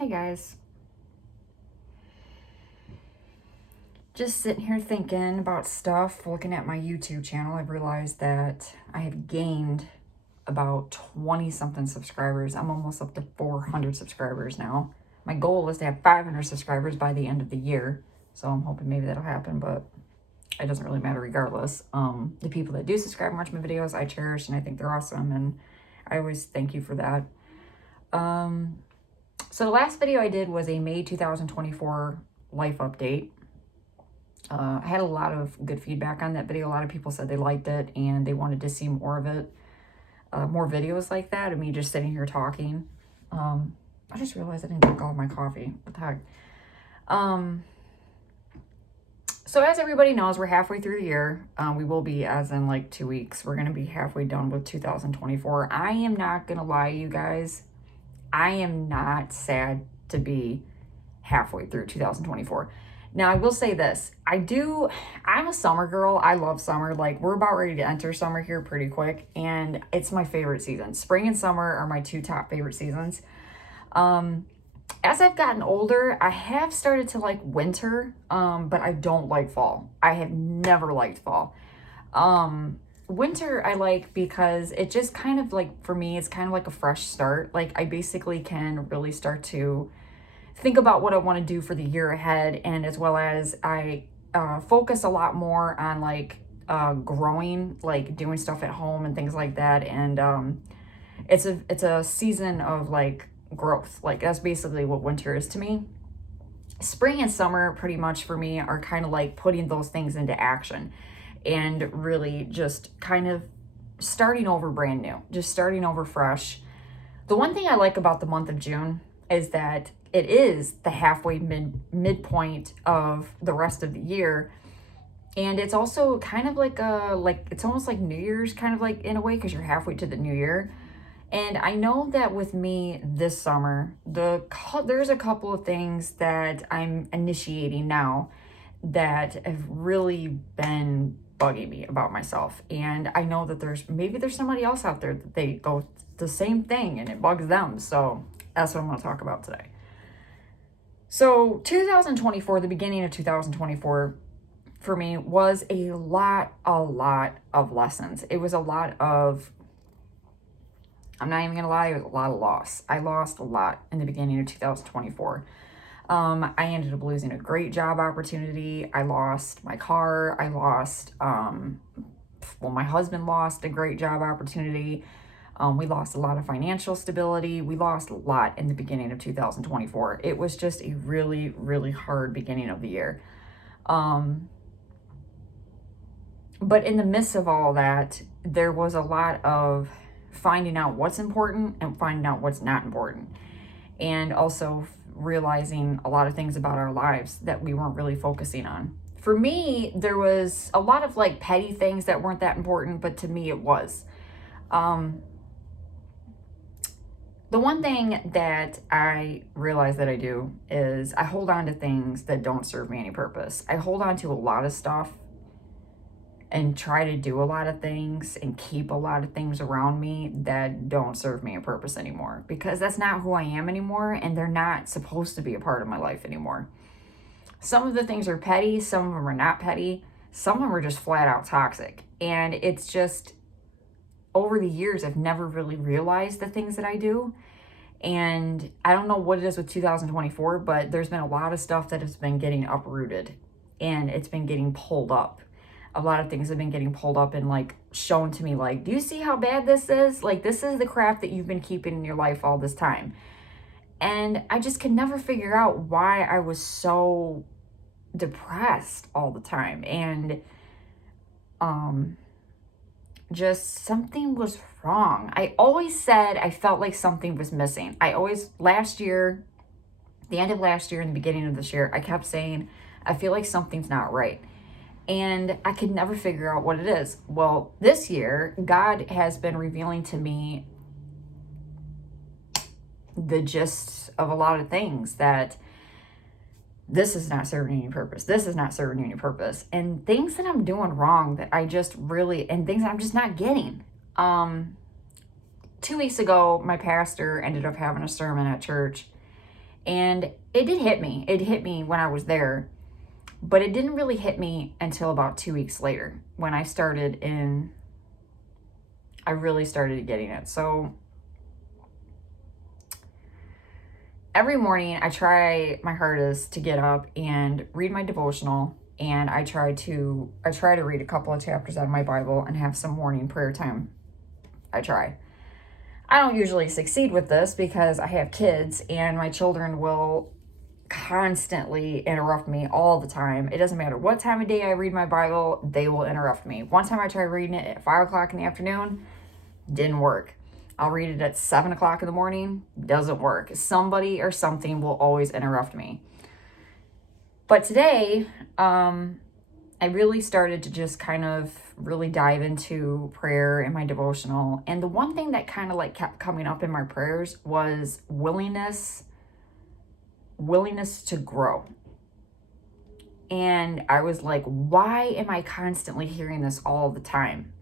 Hey guys, just sitting here thinking about stuff, looking at my YouTube channel. I've realized that I have gained about 20 something subscribers. I'm almost up to 400 subscribers now. My goal is to have 500 subscribers by the end of the year, so I'm hoping maybe that'll happen, but it doesn't really matter regardless. The people that do subscribe and watch my videos, I cherish and I think they're awesome, and I always thank you for that. So the last video I did was a May 2024 life update. I had a lot of good feedback on that video. A lot of people said they liked it and they wanted to see more of it, more videos like that of me just sitting here talking. I just realized I didn't drink all of my coffee. What the heck? So as everybody knows, we're halfway through the year. We will be, as in like 2 weeks. We're going to be halfway done with 2024. I am not going to lie, you guys. I am not sad to be halfway through 2024. Now, I will say this. I'm a summer girl. I love summer. Like, we're about ready to enter summer here pretty quick, and it's my favorite season. Spring and summer are my two top favorite seasons. As I've gotten older, I have started to like winter, but I don't like fall. I have never liked fall. Winter I like because it just kind of like, for me, it's kind of like a fresh start. Like, I basically can really start to think about what I want to do for the year ahead, and as well as I focus a lot more on like growing, like doing stuff at home and things like that. And it's a season of like growth. Like, that's basically what winter is to me. Spring and summer pretty much for me are kind of like putting those things into action and really just kind of starting over brand new, just starting over fresh. The one thing I like about the month of June is that it is the halfway midpoint of the rest of the year. And it's also kind of like it's almost like New Year's, kind of like, in a way, because you're halfway to the new year. And I know that with me this summer, there's a couple of things that I'm initiating now that have really been bugging me about myself. And I know that there's somebody else out there that they go the same thing and it bugs them. So that's what I'm going to talk about today. So 2024, the beginning of 2024 for me was a lot of lessons. It was a lot of, I'm not even going to lie, it was a lot of loss. I lost a lot in the beginning of 2024. I ended up losing a great job opportunity. I lost my car. My husband lost a great job opportunity. We lost a lot of financial stability. We lost a lot in the beginning of 2024. It was just a really hard beginning of the year. But in the midst of all that, there was a lot of finding out what's important and finding out what's not important. And also realizing a lot of things about our lives that we weren't really focusing on. For me, there was a lot of like petty things that weren't that important, but to me it was. The one thing that I realize that I do is I hold on to things that don't serve me any purpose. I hold on to a lot of stuff and try to do a lot of things and keep a lot of things around me that don't serve me a purpose anymore, because that's not who I am anymore, and they're not supposed to be a part of my life anymore. Some of the things are petty, some of them are not petty, some of them are just flat out toxic. And it's just, over the years, I've never really realized the things that I do. And I don't know what it is with 2024, but there's been a lot of stuff that has been getting uprooted and it's been getting pulled up. A lot of things have been getting pulled up and like shown to me, like, do you see how bad this is? Like, this is the crap that you've been keeping in your life all this time. And I just could never figure out why I was so depressed all the time. And just something was wrong. I always said I felt like something was missing. Last year, the end of last year and the beginning of this year, I kept saying, I feel like something's not right. And I could never figure out what it is. Well, this year, God has been revealing to me the gist of a lot of things, that this is not serving any purpose. This is not serving any purpose. And things that I'm doing wrong that I just really, and things that I'm just not getting. 2 weeks ago, my pastor ended up having a sermon at church. And it did hit me. It hit me when I was there, but it didn't really hit me until about 2 weeks later when I really started getting it. So every morning I try my hardest to get up and read my devotional, and I try to read a couple of chapters out of my Bible and have some morning prayer time. I try. I don't usually succeed with this because I have kids and my children will constantly interrupt me all the time. It doesn't matter what time of day I read my Bible, they will interrupt me. One time I tried reading it at 5 o'clock in the afternoon, didn't work. I'll read it at 7 o'clock in the morning, doesn't work. Somebody or something will always interrupt me. But today, I really started to just kind of really dive into prayer and my devotional. And the one thing that kind of like kept coming up in my prayers was willingness to grow. And I was like, why am I constantly hearing this all the time?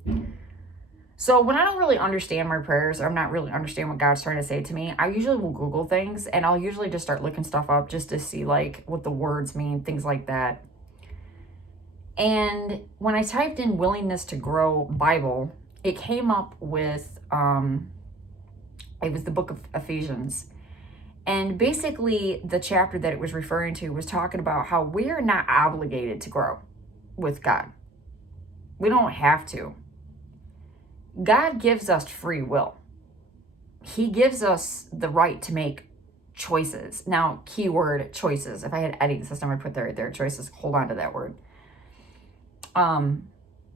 So when I don't really understand my prayers, or I'm not really understand what God's trying to say to me, I usually will Google things, and I'll usually just start looking stuff up just to see like what the words mean, things like that. And when I typed in willingness to grow Bible, it came up with, it was the book of Ephesians. And basically the chapter that it was referring to was talking about how we are not obligated to grow with God. We don't have to. God gives us free will. He gives us the right to make choices. Now, keyword choices. If I had editing system, I'd put that right there. Choices. Hold on to that word.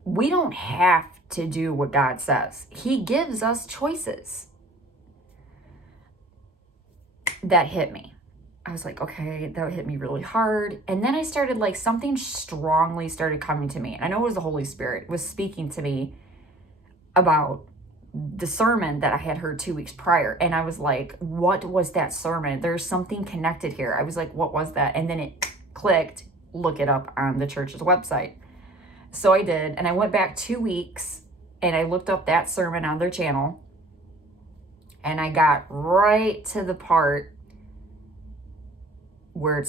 We don't have to do what God says. He gives us choices. That hit me. I was like, okay, that hit me really hard. And then I started like something strongly started coming to me. And I know it was the Holy Spirit was speaking to me about the sermon that I had heard 2 weeks prior. And I was like, what was that sermon? There's something connected here. I was like, what was that? And then it clicked, look it up on the church's website. So I did. And I went back 2 weeks and I looked up that sermon on their channel. And I got right to the part where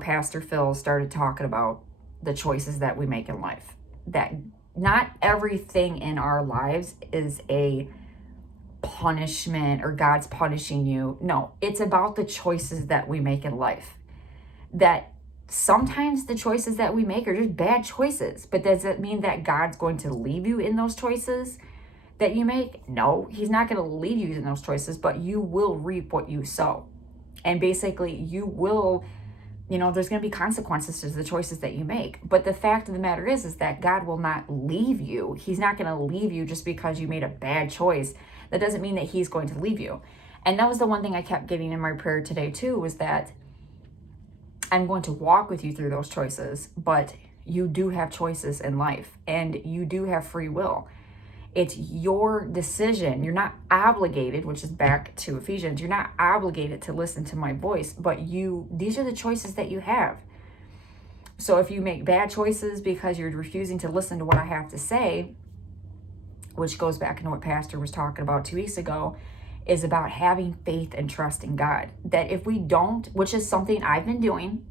Pastor Phil started talking about the choices that we make in life. That not everything in our lives is a punishment or God's punishing you. No, it's about the choices that we make in life. That sometimes the choices that we make are just bad choices, but does it mean that God's going to leave you in those choices that you make? No, he's not going to leave you in those choices, but you will reap what you sow. And basically you will, there's going to be consequences to the choices that you make. But the fact of the matter is that God will not leave you. He's not going to leave you just because you made a bad choice. That doesn't mean that he's going to leave you. And that was the one thing I kept getting in my prayer today too, was that I'm going to walk with you through those choices, but you do have choices in life and you do have free will. It's your decision. You're not obligated, which is back to Ephesians. You're not obligated to listen to my voice, but these are the choices that you have. So if you make bad choices because you're refusing to listen to what I have to say, which goes back into what Pastor was talking about 2 weeks ago, is about having faith and trust in God. That if we don't, which is something I've been doing,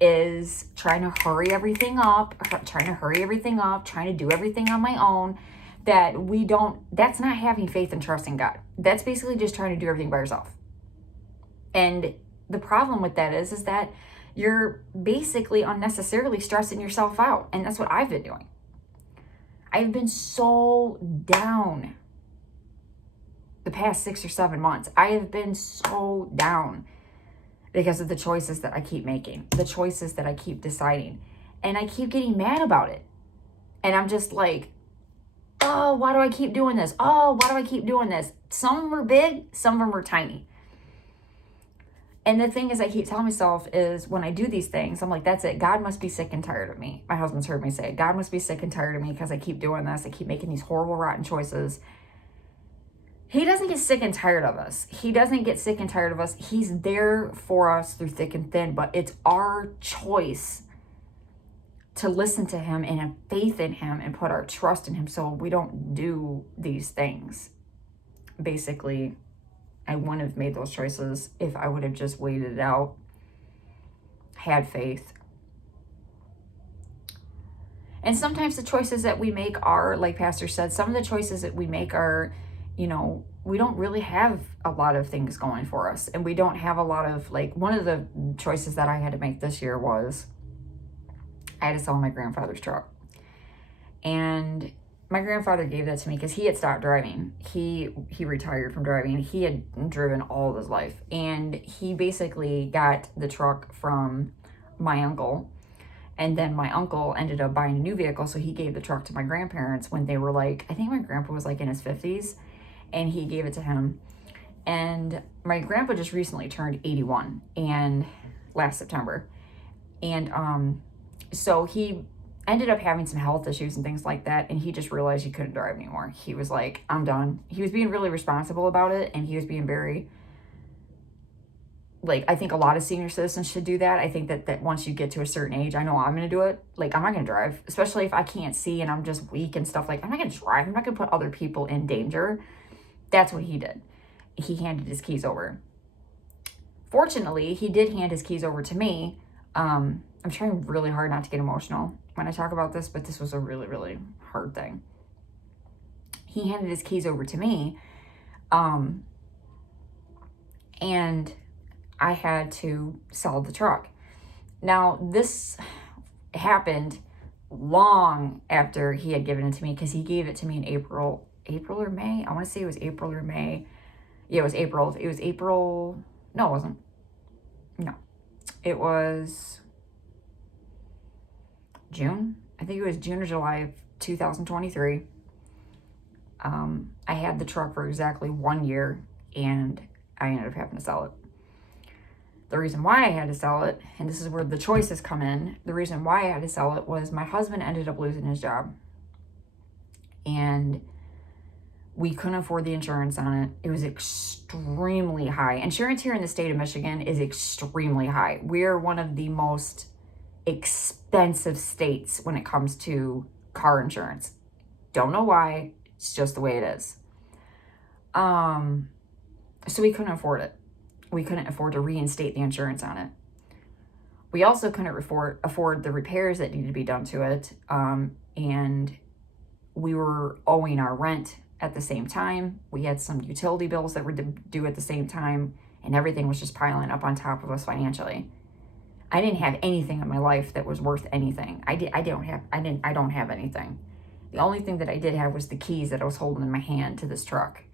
is trying to hurry everything up, trying to do everything on my own, that's not having faith and trust in God. That's basically just trying to do everything by yourself. And the problem with that is that you're basically unnecessarily stressing yourself out. And that's what I've been doing. I've been so down the past 6 or 7 months. I have been so down because of the choices that I keep making, the choices that I keep deciding. And I keep getting mad about it. And I'm just like, oh, why do I keep doing this? Oh, why do I keep doing this? Some of them are big, some of them are tiny. And the thing is, I keep telling myself is when I do these things, I'm like, that's it. God must be sick and tired of me. My husband's heard me say it. God must be sick and tired of me because I keep doing this. I keep making these horrible, rotten choices. He doesn't get sick and tired of us. He doesn't get sick and tired of us. He's there for us through thick and thin, but it's our choice to listen to him and have faith in him and put our trust in him so we don't do these things. Basically, I wouldn't have made those choices if I would have just waited it out, had faith. And sometimes the choices that we make are, like Pastor said, some of the choices that we make are, you know, we don't really have a lot of things going for us. And we don't have a lot of, like, one of the choices that I had to make this year was I had to sell my grandfather's truck. And my grandfather gave that to me because he had stopped driving. He retired from driving. He had driven all of his life. And he basically got the truck from my uncle. And then my uncle ended up buying a new vehicle, so he gave the truck to my grandparents when they were like, I think my grandpa was like in his 50s, and he gave it to him. And my grandpa just recently turned 81 and last September. And so he ended up having some health issues and things like that, and he just realized he couldn't drive anymore. He was like, I'm done. He was being really responsible about it, and he was being very, like, I think a lot of senior citizens should do that. I think that once you get to a certain age, I know I'm going to do it. Like, I'm not going to drive, especially if I can't see and I'm just weak and stuff. Like, I'm not going to drive. I'm not going to put other people in danger. That's what he did. He handed his keys over. Fortunately, he did hand his keys over to me. I'm trying really hard not to get emotional when I talk about this, but this was a really, really hard thing. He handed his keys over to me. And I had to sell the truck. Now, this happened long after he had given it to me, because he gave it to me in April or May. I want to say it was April or May. Yeah, it was April. It was April. No, it wasn't. No. It was June. I think it was June or July of 2023. I had the truck for exactly 1 year, and I ended up having to sell it. The reason why I had to sell it, and this is where the choices come in, the reason why I had to sell it was my husband ended up losing his job. And we couldn't afford the insurance on it. It was extremely high. Insurance here in the state of Michigan is extremely high. We're one of the most expensive states when it comes to car insurance. Don't know why. It's just the way it is. So we couldn't afford it. We couldn't afford to reinstate the insurance on it. We also couldn't afford the repairs that needed to be done to it. And we were owing our rent at the same time. We had some utility bills that were due at the same time, and everything was just piling up on top of us financially. I didn't have anything in my life that was worth anything. I don't have anything. The only thing that I did have was the keys that I was holding in my hand to this truck.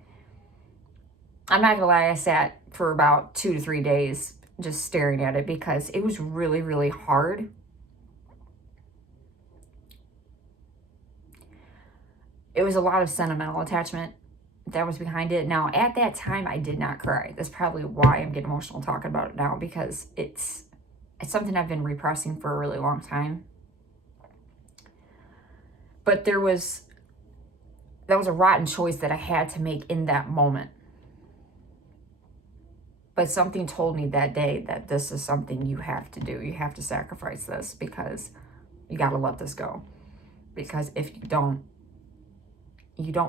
I'm not gonna lie, I sat for about 2 to 3 days just staring at it because it was really, really hard. It was a lot of sentimental attachment that was behind it. Now, at that time, I did not cry. That's probably why I'm getting emotional talking about it now, because it's something I've been repressing for a really long time. But that was a rotten choice that I had to make in that moment. But something told me that day that this is something you have to do. You have to sacrifice this because you got to let this go. Because if you don't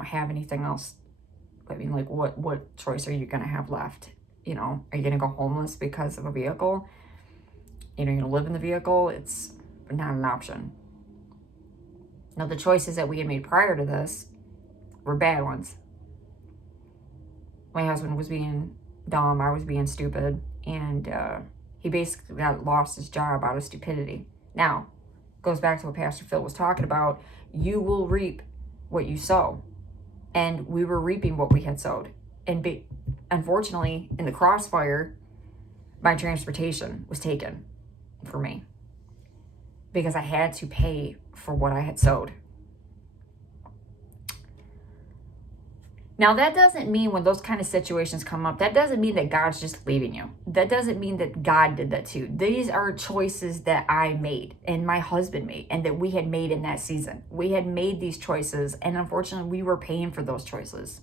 have anything else. I mean, like, what choice are you going to have left? You know, are you going to go homeless because of a vehicle? You know, you're going to live in the vehicle? It's not an option. Now, the choices that we had made prior to this were bad ones. My husband was being dumb, I was being stupid, and he basically lost his job out of stupidity. Now, goes back to what Pastor Phil was talking about. You will reap what you sow, and we were reaping what we had sowed. And unfortunately, in the crossfire, my transportation was taken for me because I had to pay for what I had sowed. Now, that doesn't mean when those kind of situations come up, that doesn't mean that God's just leaving you. That doesn't mean that God did that too. These are choices that I made and my husband made and that we had made in that season. We had made these choices, and unfortunately, we were paying for those choices.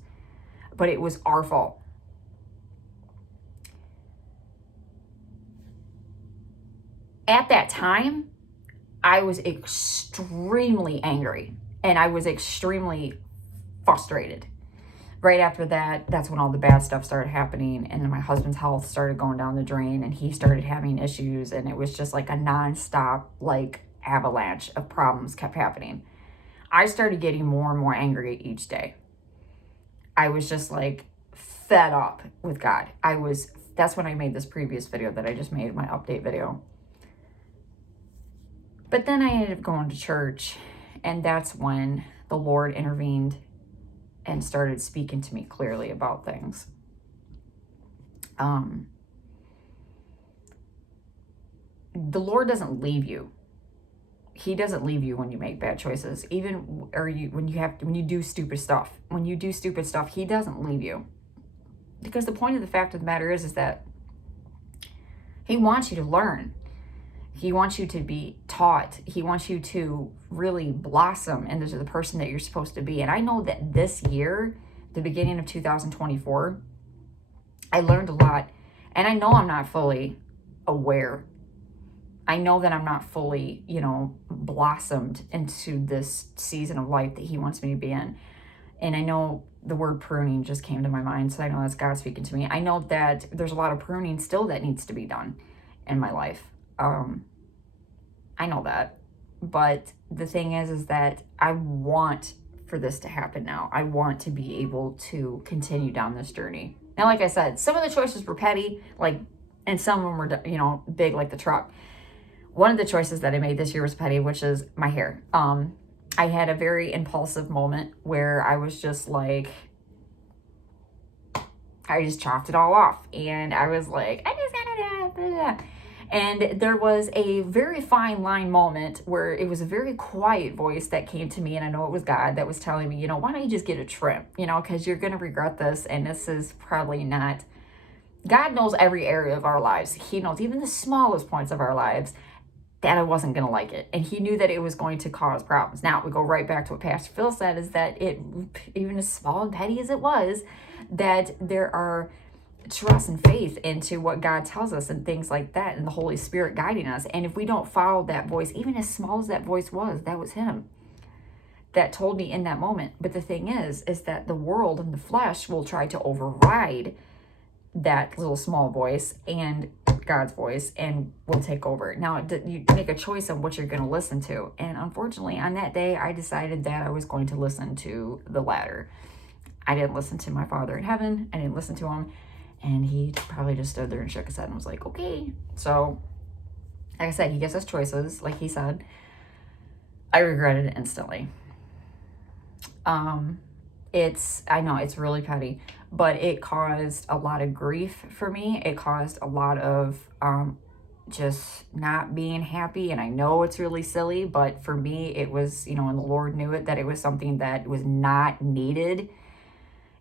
But it was our fault. At that time, I was extremely angry and I was extremely frustrated. right after that, that's when all the bad stuff started happening. And then my husband's health started going down the drain, and he started having issues. And it was just like a nonstop, like, avalanche of problems kept happening. I started getting more and more angry each day. I was just like fed up with God. That's when I made this previous video that I just made, my update video. But then I ended up going to church, and that's when the Lord intervened and started speaking to me clearly about things. The Lord doesn't leave you. He doesn't leave you when you make bad choices, when you do stupid stuff. When you do stupid stuff, he doesn't leave you. Because the point of the fact of the matter is that he wants you to learn. He wants you to be taught. He wants you to really blossom into the person that you're supposed to be. And I know that this year, the beginning of 2024, I learned a lot. And I know I'm not fully aware. I know that I'm not fully, blossomed into this season of life that he wants me to be in. And I know the word pruning just came to my mind, so I know that's God speaking to me. I know that there's a lot of pruning still that needs to be done in my life. I know that. But the thing is that I want for this to happen now. I want to be able to continue down this journey. Now, like I said, some of the choices were petty, and some of them were, big, like the truck. One of the choices that I made this year was petty, which is my hair. I had a very impulsive moment where I was just like, I just chopped it all off. And I was like, I just gotta do it. And there was a very fine line moment where it was a very quiet voice that came to me. And I know it was God that was telling me, why don't you just get a trim? Because you're going to regret this. And this is probably not. God knows every area of our lives. He knows even the smallest points of our lives that I wasn't going to like it. And he knew that it was going to cause problems. Now, we go right back to what Pastor Phil said, is that it, even as small and petty as it was, that there are trust and faith into what God tells us and things like that, and the Holy Spirit guiding us. And if we don't follow that voice, even as small as that voice was, that was him that told me in that moment. But the thing is that the world and the flesh will try to override that little small voice and God's voice, and will take over. Now, you make a choice on what you're going to listen to. And unfortunately, on that day, I decided that I was going to listen to the latter. I didn't listen to my Father in heaven. I didn't listen to him. And he probably just stood there and shook his head and was like, okay. So, like I said, he gives us choices, like he said. I regretted it instantly. I know it's really petty, but it caused a lot of grief for me. It caused a lot of just not being happy. And I know it's really silly, but for me, it was, and the Lord knew it, that it was something that was not needed.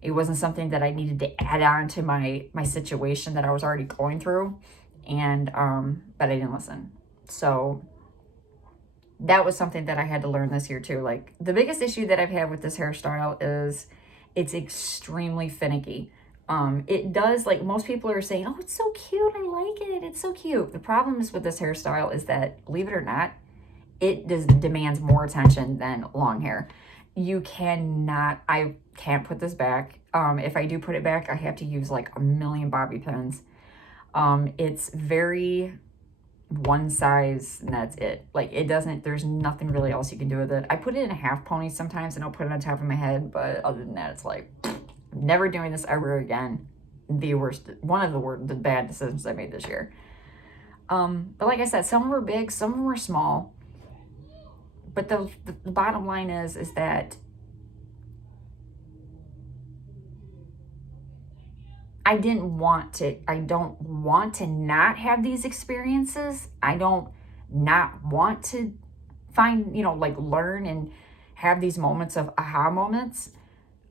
It wasn't something that I needed to add on to my situation that I was already going through. And, but I didn't listen. So that was something that I had to learn this year too. Like, the biggest issue that I've had with this hairstyle is it's extremely finicky. It does, like most people are saying, oh, it's so cute, I like it, it's so cute. The problem is with this hairstyle is that, believe it or not, it demands more attention than long hair. I can't put this back. If I do put it back, I have to use like a million bobby pins. It's very one size, and that's it. Like, there's nothing really else you can do with it. I put it in a half pony sometimes, and I'll put it on top of my head, but other than that, it's like, never doing this ever again. One of the bad decisions I made this year. But like I said, some were big, some were small. But the bottom line is that I don't want to not have these experiences. I don't not want to find, learn and have these moments of aha moments.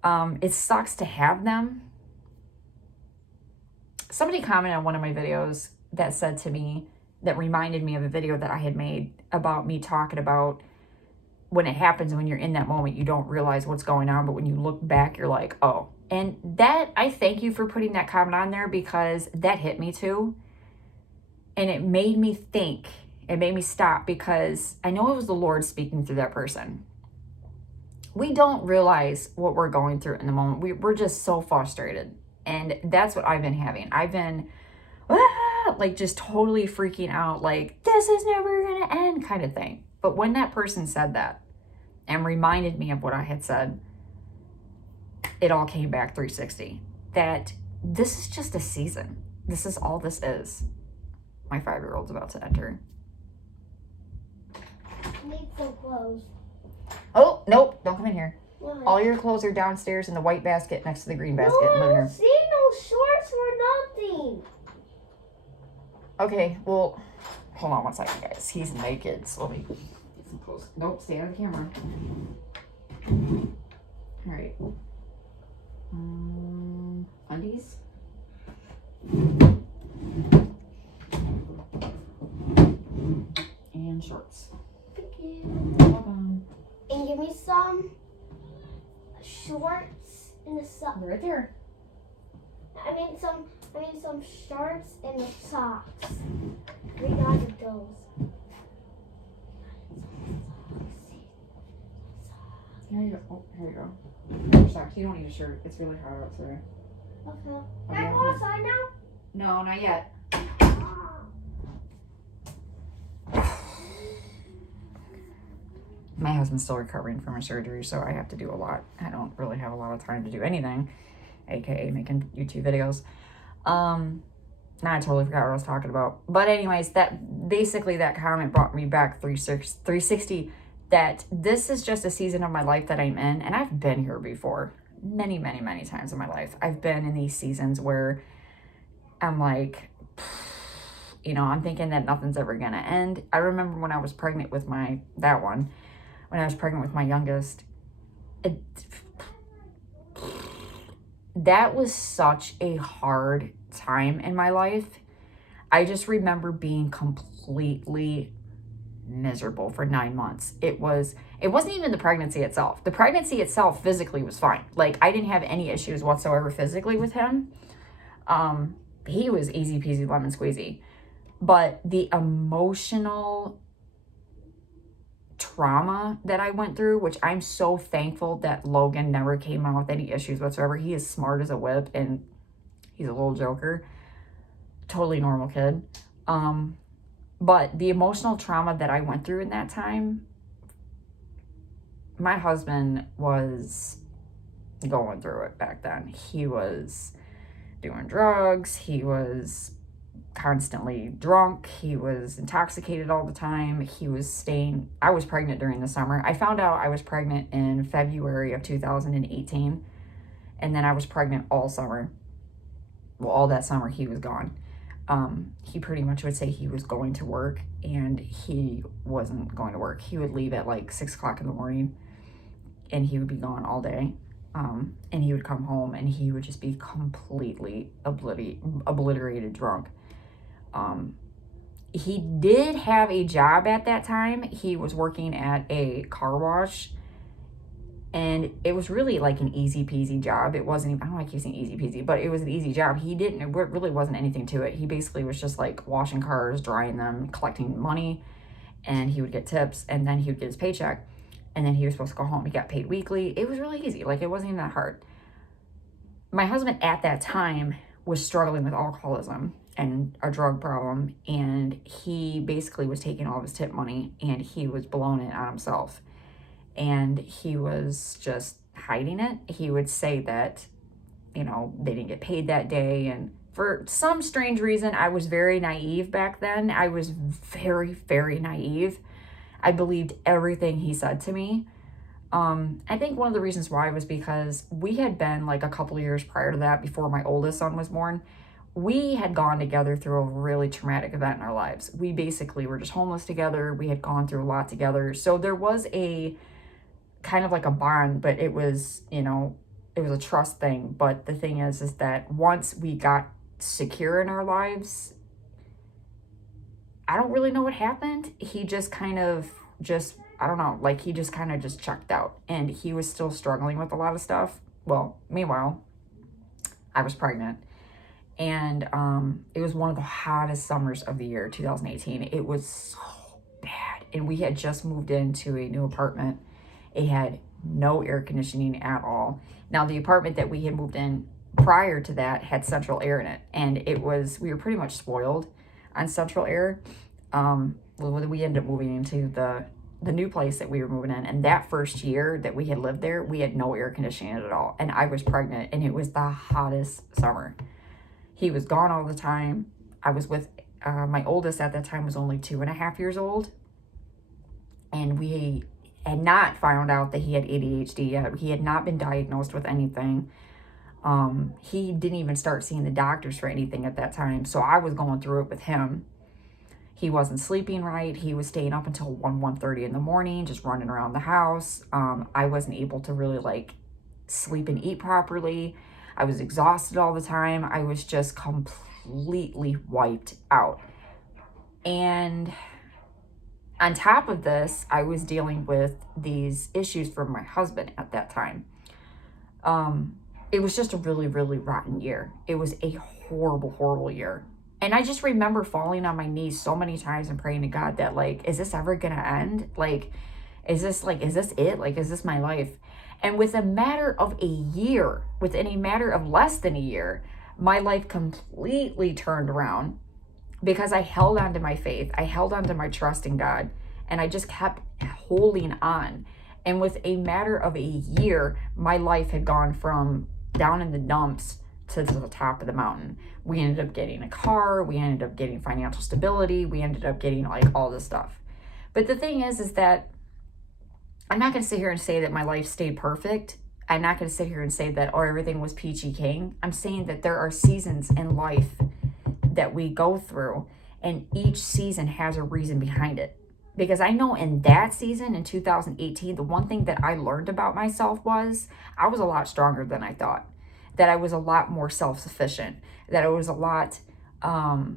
It sucks to have them. Somebody commented on one of my videos that reminded me of a video that I had made about me talking about when it happens, when you're in that moment, you don't realize what's going on, but when you look back, you're like, oh. And that, I thank you for putting that comment on there, because that hit me too. And it made me think, it made me stop, because I know it was the Lord speaking through that person. we don't realize what we're going through in the moment. We're just so frustrated. And that's what I've been having. I've been like just totally freaking out, like, this is never going to end kind of thing. But when that person said that and reminded me of what I had said, it all came back 360. That this is just a season. This is all this is. My 5-year-old's about to enter. I need some clothes. Oh, nope, don't come in here. Why? All your clothes are downstairs in the white basket next to the green basket No, in the I living don't room. see no shorts or nothing. Okay, well, hold on one second, guys. He's naked, so let me get some clothes. Nope, stay on the camera. All right. Undies. And shorts. Thank you. Welcome. And give me some shorts and a sock. Right there. I mean some shorts and the socks. We got those. Here you go. Oh, here you go. Your socks. You don't need a shirt. It's really hot outside. Okay. Can I go outside now? No, not yet. My husband's still recovering from a surgery, so I have to do a lot. I don't really have a lot of time to do anything, aka making YouTube videos. Now I totally forgot what I was talking about. But anyways, that comment brought me back 360, that this is just a season of my life that I'm in, and I've been here before many, many, many times in my life. I've been in these seasons where I'm like, I'm thinking that nothing's ever gonna end. I remember when I was pregnant with when I was pregnant with my youngest, that was such a hard time in my life. I just remember being completely miserable for 9 months. It wasn't even the pregnancy itself. The pregnancy itself physically was fine. Like, I didn't have any issues whatsoever physically with him. He was easy peasy lemon squeezy. But the emotional trauma that I went through, which I'm so thankful that Logan never came out with any issues whatsoever. He is smart as a whip and he's a little joker. Totally normal kid. But the emotional trauma that I went through in that time, my husband was going through it back then. He was doing drugs. He was constantly drunk. He was intoxicated all the time. I was pregnant during the summer. I found out I was pregnant in February of 2018. And then I was pregnant all summer. Well, all that summer he was gone. He pretty much would say he was going to work, and he wasn't going to work. He would leave at like 6 o'clock in the morning, and he would be gone all day. And he would come home, and he would just be completely obliterated drunk. He did have a job at that time. He was working at a car wash, and it was really like an easy peasy job. It wasn't, I don't like using easy peasy, but it was an easy job. It really wasn't anything to it. He basically was just like washing cars, drying them, collecting money, and he would get tips, and then he would get his paycheck, and then he was supposed to go home. He got paid weekly. It was really easy. Like, it wasn't even that hard. My husband at that time was struggling with alcoholism and a drug problem, and he basically was taking all of his tip money and he was blowing it on himself, and he was just hiding it. He would say that they didn't get paid that day, and for some strange reason, I was very naive back then. I was very, very naive. I believed everything he said to me. I think one of the reasons why was because we had been like a couple of years prior to that, before my oldest son was born, we had gone together through a really traumatic event in our lives. We basically were just homeless together. We had gone through a lot together. So there was a kind of like a bond, but it was, it was a trust thing. But the thing is that once we got secure in our lives, I don't really know what happened. He just kind of I don't know, like he just kind of just checked out, and he was still struggling with a lot of stuff. Well, meanwhile, I was pregnant, and it was one of the hottest summers of the year, 2018. It was so bad, and we had just moved into a new apartment, It had no air conditioning at all. Now, the apartment that we had moved in prior to that had central air in it, and we were pretty much spoiled on central air. We ended up moving into the new place that we were moving in, and that first year that we had lived there, we had no air conditioning at all, and I was pregnant, and it was the hottest summer. He was gone all the time. I was with my oldest at that time was only 2.5 years old, and we had not found out that he had ADHD yet. He had not been diagnosed with anything. He didn't even start seeing the doctors for anything at that time, so I was going through it with him. He wasn't sleeping right. He was staying up until 1:30 in the morning, just running around the house. I wasn't able to really like sleep and eat properly. I was exhausted all the time. I was just completely wiped out. And on top of this, I was dealing with these issues from my husband at that time. It was just a really, really rotten year. It was a horrible, horrible year. And I just remember falling on my knees so many times and praying to God that, like, is this ever going to end? Like, is this it? Like, is this my life? And within a matter of less than a year, my life completely turned around because I held on to my faith. I held on to my trust in God, and I just kept holding on. And with a matter of a year, my life had gone from down in the dumps to the top of the mountain. We ended up getting a car. We ended up getting financial stability. We ended up getting like all this stuff. But the thing is that I'm not going to sit here and say that my life stayed perfect. I'm not going to sit here and say that, oh, everything was peachy keen. I'm saying that there are seasons in life that we go through, and each season has a reason behind it. Because I know in that season, in 2018, the one thing that I learned about myself was I was a lot stronger than I thought. That I was a lot more self-sufficient. That I was a lot, I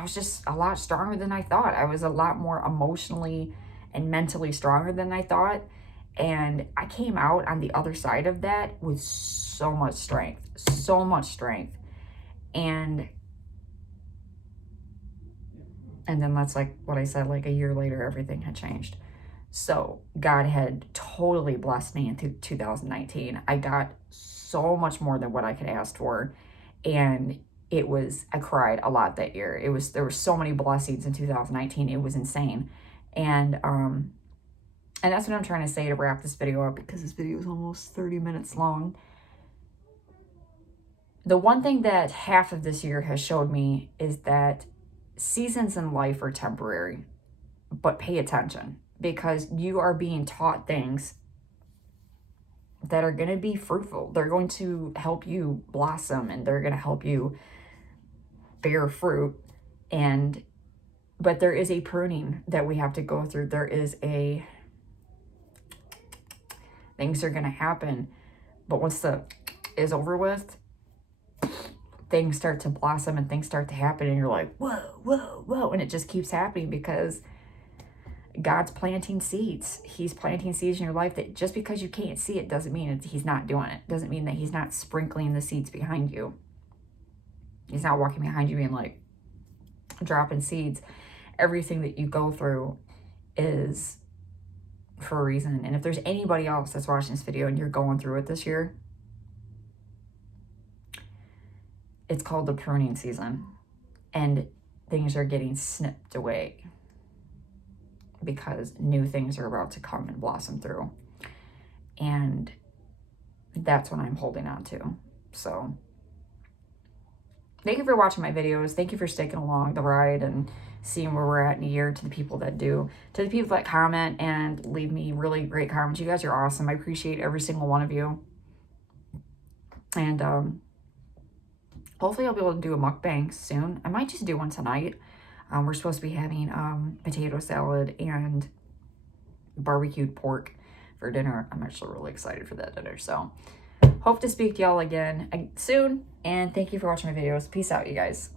was just a lot stronger than I thought. I was a lot more emotionally and mentally stronger than I thought. And I came out on the other side of that with so much strength. And then that's like what I said, like a year later, everything had changed. So God had totally blessed me in 2019. I got so much more than what I could ask for. And I cried a lot that year. There were so many blessings in 2019. It was insane. And that's what I'm trying to say to wrap this video up, because this video is almost 30 minutes long. The one thing that half of this year has showed me is that seasons in life are temporary, but pay attention, because you are being taught things that are going to be fruitful. They're going to help you blossom, and they're going to help you bear fruit. But there is a pruning that we have to go through. Things are going to happen, but once is over with, things start to blossom and things start to happen, and you're like, whoa, whoa, whoa. And it just keeps happening because God's planting seeds. He's planting seeds in your life that just because you can't see it doesn't mean he's not doing it. Doesn't mean that he's not sprinkling the seeds behind you. He's not walking behind you and like dropping seeds. Everything that you go through is for a reason. And if there's anybody else that's watching this video and you're going through it this year, it's called the pruning season, and things are getting snipped away because new things are about to come and blossom through. And that's what I'm holding on to. So thank you for watching my videos. Thank you for sticking along the ride and seeing where we're at in a year. To the people that do, to the people that comment and leave me really great comments, you guys are awesome. I appreciate every single one of you. And hopefully I'll be able to do a mukbang soon. I might just do one tonight. We're supposed to be having potato salad and barbecued pork for dinner. I'm actually really excited for that dinner. So hope to speak to y'all again soon. And thank you for watching my videos. Peace out, you guys.